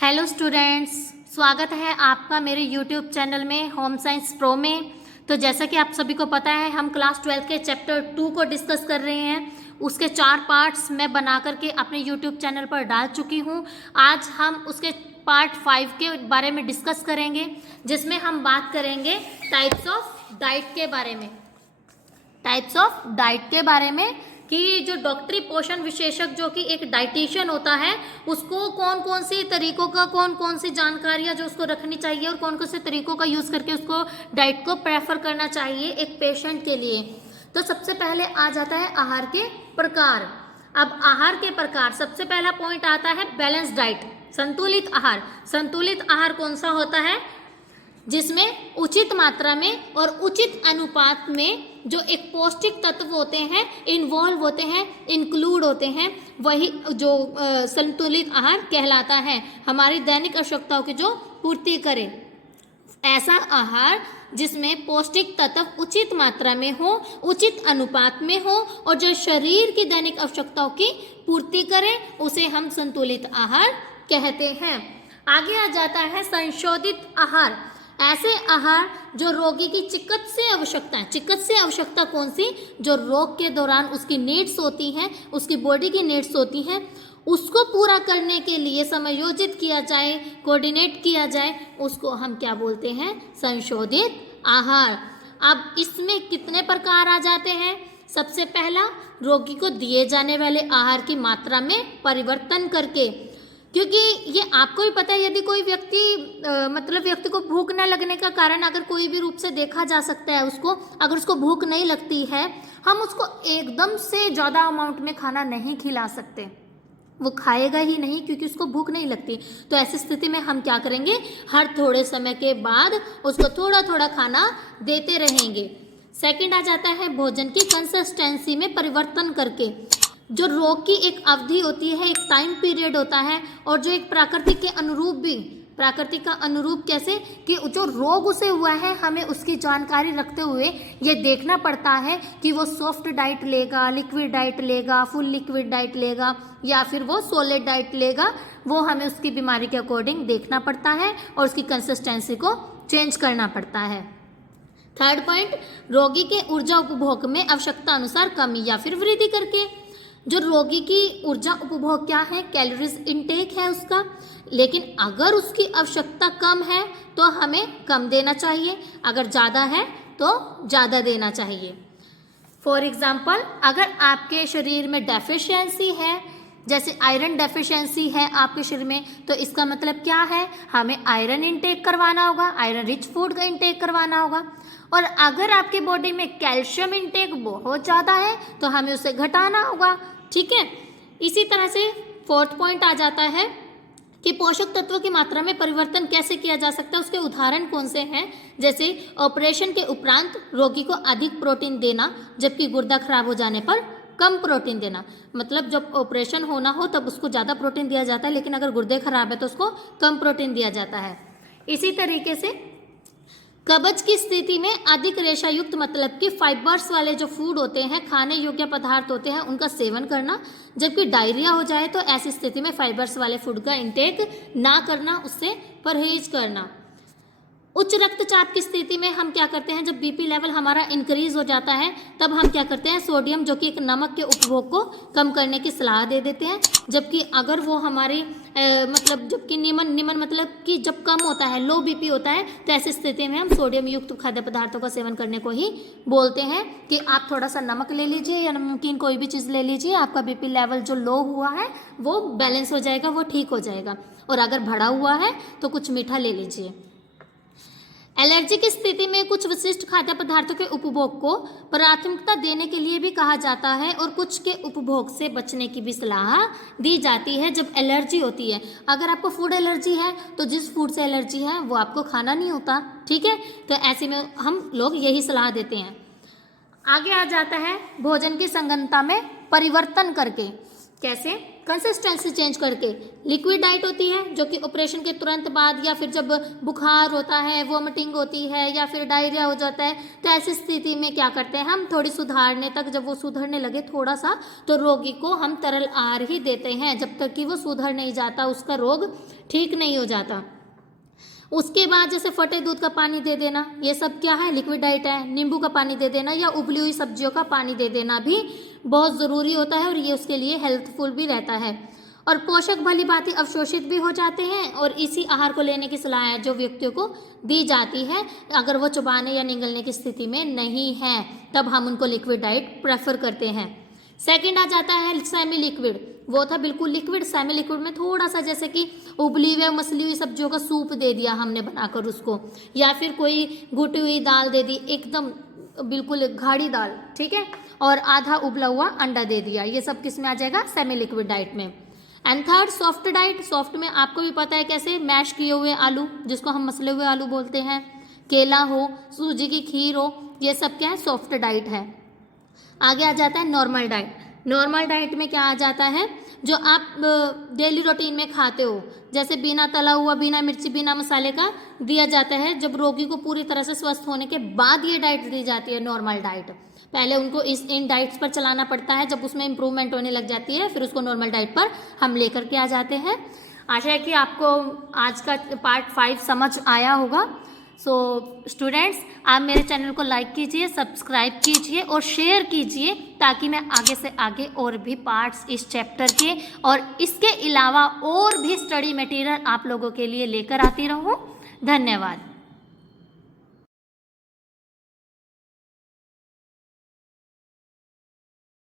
Hello students, स्वागत है आपका मेरे यूट्यूब चैनल में होम साइंस प्रो में। तो जैसा कि आप सभी को पता है, हम क्लास 12 के चैप्टर 2 को डिस्कस कर रहे हैं। उसके 4 पार्ट्स मैं बना करके अपने यूट्यूब चैनल पर डाल चुकी हूँ। आज हम उसके पार्ट 5 के बारे में डिस्कस करेंगे, जिसमें हम बात करेंगे टाइप्स ऑफ डाइट के बारे में। टाइप्स ऑफ डाइट के बारे में कि जो डॉक्टरी पोषण विशेषज्ञ जो कि एक डाइटिशियन होता है, उसको कौन कौन से तरीकों का, कौन कौन सी जानकारियां जो उसको रखनी चाहिए और कौन कौन से तरीकों का यूज़ करके उसको डाइट को प्रेफर करना चाहिए एक पेशेंट के लिए। तो सबसे पहले आ जाता है आहार के प्रकार। अब आहार के प्रकार, सबसे पहला पॉइंट आता है बैलेंस डाइट, संतुलित आहार। संतुलित आहार कौन सा होता है? जिसमें उचित मात्रा में और उचित अनुपात में जो एक पौष्टिक तत्व होते हैं इन्वॉल्व होते हैं, इंक्लूड होते हैं, वही जो संतुलित आहार कहलाता है। हमारी दैनिक आवश्यकताओं की जो पूर्ति करे, ऐसा आहार जिसमें पौष्टिक तत्व उचित मात्रा में हो, उचित अनुपात में हो और जो शरीर की दैनिक आवश्यकताओं की पूर्ति करे, उसे हम संतुलित आहार कहते हैं। आगे आ जाता है संशोधित आहार। ऐसे आहार जो रोगी की चिकित्सीय आवश्यकता है, चिकित्सीय आवश्यकता कौन सी? जो रोग के दौरान उसकी नीड्स होती हैं, उसकी बॉडी की नीड्स होती हैं, उसको पूरा करने के लिए समायोजित किया जाए, कोऑर्डिनेट किया जाए, उसको हम क्या बोलते हैं? संशोधित आहार। अब इसमें कितने प्रकार आ जाते हैं? सबसे पहला, रोगी को दिए जाने वाले आहार की मात्रा में परिवर्तन करके, क्योंकि ये आपको भी पता है, यदि कोई व्यक्ति को भूख न लगने का कारण अगर कोई भी रूप से देखा जा सकता है, उसको अगर उसको भूख नहीं लगती है, हम उसको एकदम से ज़्यादा अमाउंट में खाना नहीं खिला सकते। वो खाएगा ही नहीं क्योंकि उसको भूख नहीं लगती। तो ऐसी स्थिति में हम क्या करेंगे? हर थोड़े समय के बाद उसको थोड़ा थोड़ा खाना देते रहेंगे। सेकंड आ जाता है भोजन की कंसिस्टेंसी में परिवर्तन करके। जो रोग की एक अवधि होती है, एक टाइम पीरियड होता है, और जो एक प्राकृतिक के अनुरूप भी, प्राकृतिक का अनुरूप कैसे कि जो रोग उसे हुआ है, हमें उसकी जानकारी रखते हुए ये देखना पड़ता है कि वो सॉफ्ट डाइट लेगा, लिक्विड डाइट लेगा, फुल लिक्विड डाइट लेगा या फिर वो सॉलिड डाइट लेगा। वो हमें उसकी बीमारी के अकॉर्डिंग देखना पड़ता है और उसकी कंसिस्टेंसी को चेंज करना पड़ता है। थर्ड पॉइंट, रोगी के ऊर्जा उपभोग में आवश्यकता अनुसार कमी या फिर वृद्धि करके। जो रोगी की ऊर्जा उपभोग क्या है? कैलोरीज इनटेक है उसका, लेकिन अगर उसकी आवश्यकता कम है तो हमें कम देना चाहिए, अगर ज़्यादा है तो ज़्यादा देना चाहिए। फॉर एग्जाम्पल, अगर आपके शरीर में डेफिशिएंसी है, जैसे आयरन डेफिशिएंसी है आपके शरीर में, तो इसका मतलब क्या है? हमें आयरन इनटेक करवाना होगा, आयरन रिच फूड का इनटेक करवाना होगा। और अगर आपकी बॉडी में कैल्शियम इनटेक बहुत ज़्यादा है तो हमें उसे घटाना होगा। ठीक है, इसी तरह से फोर्थ पॉइंट आ जाता है कि पोषक तत्वों की मात्रा में परिवर्तन कैसे किया जा सकता है, उसके उदाहरण कौन से हैं? जैसे ऑपरेशन के उपरांत रोगी को अधिक प्रोटीन देना, जबकि गुर्दा खराब हो जाने पर कम प्रोटीन देना। मतलब जब ऑपरेशन होना हो तब उसको ज़्यादा प्रोटीन दिया जाता है, लेकिन अगर गुर्दे खराब है तो उसको कम प्रोटीन दिया जाता है। इसी तरीके से कब्ज की स्थिति में अधिक रेशा युक्त, मतलब कि फाइबर्स वाले जो फूड होते हैं, खाने योग्य पदार्थ होते हैं, उनका सेवन करना। जबकि डायरिया हो जाए तो ऐसी स्थिति में फाइबर्स वाले फूड का इंटेक ना करना, उससे परहेज करना। उच्च रक्तचाप की स्थिति में हम क्या करते हैं? जब बीपी लेवल हमारा इंक्रीज हो जाता है तब हम क्या करते हैं? सोडियम, जो कि एक नमक के उपभोग को कम करने की सलाह दे देते हैं। जबकि अगर वो हमारी जबकि निमन मतलब कि जब कम होता है, लो बीपी होता है, तो ऐसी स्थिति में हम सोडियम युक्त खाद्य पदार्थों का सेवन करने को ही बोलते हैं कि आप थोड़ा सा नमक ले लीजिए या नमकीन कोई भी चीज़ ले लीजिए, आपका बीपी लेवल जो लो हुआ है वो बैलेंस हो जाएगा, वो ठीक हो जाएगा। और अगर बढ़ा हुआ है तो कुछ मीठा ले लीजिए। एलर्जी की स्थिति में कुछ विशिष्ट खाद्य पदार्थों के उपभोग को प्राथमिकता देने के लिए भी कहा जाता है और कुछ के उपभोग से बचने की भी सलाह दी जाती है जब एलर्जी होती है। अगर आपको फूड एलर्जी है तो जिस फूड से एलर्जी है वो आपको खाना नहीं होता। ठीक है, तो ऐसे में हम लोग यही सलाह देते हैं। आगे आ जाता है भोजन की संगतता में परिवर्तन करके। कैसे? कंसिस्टेंसी चेंज करके। लिक्विड डाइट होती है जो कि ऑपरेशन के तुरंत बाद या फिर जब बुखार होता है, वोमिटिंग होती है या फिर डायरिया हो जाता है, तो ऐसी स्थिति में क्या करते हैं हम, थोड़ी सुधारने तक, जब वो सुधरने लगे थोड़ा सा, तो रोगी को हम तरल आहार ही देते हैं जब तक कि वो सुधर नहीं जाता, उसका रोग ठीक नहीं हो जाता। उसके बाद जैसे फटे दूध का पानी दे देना, ये सब क्या है? लिक्विड डाइट है। नींबू का पानी दे देना या उबली हुई सब्जियों का पानी दे देना भी बहुत ज़रूरी होता है और ये उसके लिए हेल्पफुल भी रहता है। और पोषक भली भांति अवशोषित भी हो जाते हैं और इसी आहार को लेने की सलाह है जो व्यक्तियों को दी जाती है। अगर वो चबाने या निगलने की स्थिति में नहीं है तब हम उनको लिक्विड डाइट प्रेफर करते हैं। सेकंड आ जाता है सेमी लिक्विड। वो था बिल्कुल लिक्विड। सेमी लिक्विड में थोड़ा सा जैसे कि उबली हुई मसली हुई सब्जियों का सूप दे दिया हमने बनाकर उसको, या फिर कोई घुटी हुई दाल दे दी, एकदम बिल्कुल गाढ़ी दाल, ठीक है, और आधा उबला हुआ अंडा दे दिया। ये सब किस में आ जाएगा? सेमी लिक्विड डाइट में। And third soft diet. Soft में आपको भी पता है कैसे, मैश किए हुए आलू जिसको हम मसले हुए आलू बोलते हैं, केला हो, सूजी की खीर हो, ये सब क्या है? सॉफ्ट डाइट है। आगे आ जाता है नॉर्मल डाइट। नॉर्मल डाइट में क्या आ जाता है? जो आप डेली रूटीन में खाते हो, जैसे बिना तला हुआ, बिना मिर्ची, बिना मसाले का दिया जाता है। जब रोगी को पूरी तरह से स्वस्थ होने के बाद ये डाइट दी जाती है नॉर्मल डाइट। पहले उनको इन डाइट्स पर चलाना पड़ता है, जब उसमें इम्प्रूवमेंट होने लग जाती है फिर उसको नॉर्मल डाइट पर हम लेकर के आ जाते हैं। आशा है कि आपको आज का पार्ट 5 समझ आया होगा। सो स्टूडेंट्स, आप मेरे चैनल को लाइक कीजिए, सब्सक्राइब कीजिए और शेयर कीजिए ताकि मैं आगे से आगे और भी पार्ट्स इस चैप्टर के और इसके अलावा और भी स्टडी मटेरियल आप लोगों के लिए लेकर आती रहूं। धन्यवाद।